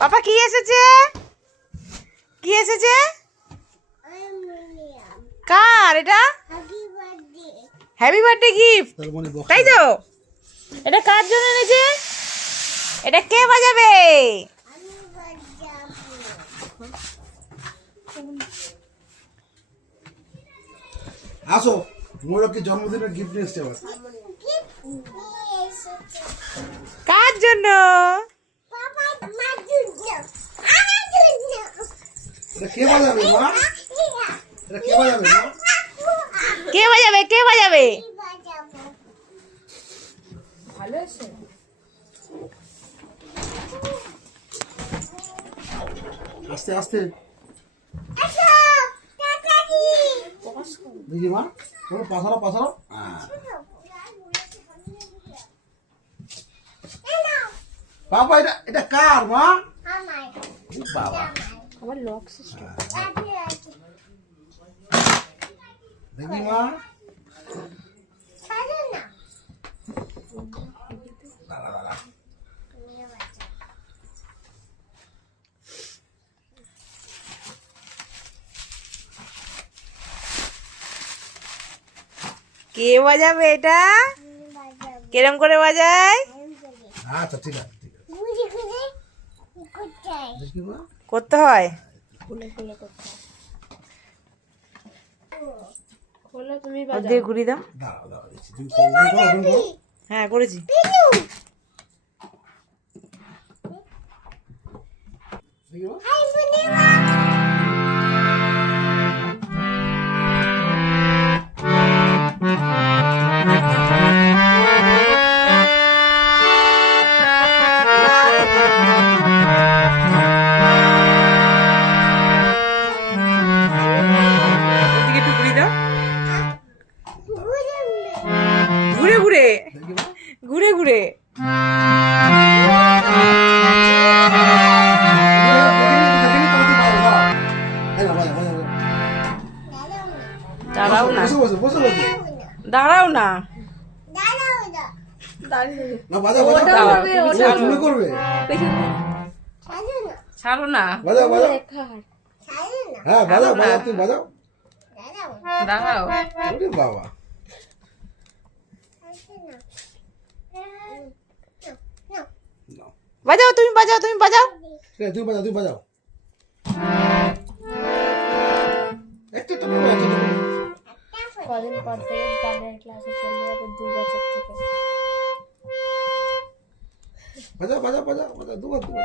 পাপা কি এসেছে? কি এসেছে? কার এটা? হ্যাপি বার্থডে গিফট, তাই তো? এটা কার জন্য এনেছে? এটা কে বাজাবে? আসো, মোরকে জন্মদিনের গিফট নিয়ে এসেছে আবার। কার জন্য? এটা কে বাজাবে মা? এটা কে বাজাবে মা? কে বাজাবে? কে বাজাবে? ভালো আছে। আস্তে আস্তে দেখি মা, চলো পাশানো পাশানো। বাবা এটা এটা কার মা? বাবা আমার লক সিস্টেম। দেখি মা। দাঁড়া দাঁড়া। কে বাজাবে এটা? কেরম করে বাজায়? আচ্ছা ঠিক আছে ঠিক আছে। দেখি মা। করতে হয়। খুলে খুলে করতে হয়। খোলো তুমি ওর বাজাও। দিয়ে ঘুরি দাও। দাঁড়াও দাঁড়াও দেখছি। তুমি করো। হ্যাঁ করেছি। দেখি মা। ওদিকে একটু ঘুরি দাও। ঘুরে ঘুরে দেখি মা। ঘুরে ঘুরে। দাঁড়াও না, বসে বসে বসে বসে। দাঁড়াও না। দাঁড়িয়ে না বাজাও বাজাও। দাঁড়াও, ও তুমি করবে। ছাড়ো না, বাজাও বাজাও। লেখা হয়। হ্যাঁ বাজাও বাজাও তুমি বাজাও। দাঁড়াও। ওরে বাবা। নাও। বাজাও তুমি, বাজাও তুমি, বাজাও। ঠিক আছে, তুমি বাজাও তুমি বাজাও। একটু একটু করে, একটু একটু করে। কদিন পর থেকে গানের ক্লাসে চলে যাবে 2 বছর থেকে। বাজাও বাজাও বাজাও বাজাও দুবার দুবার।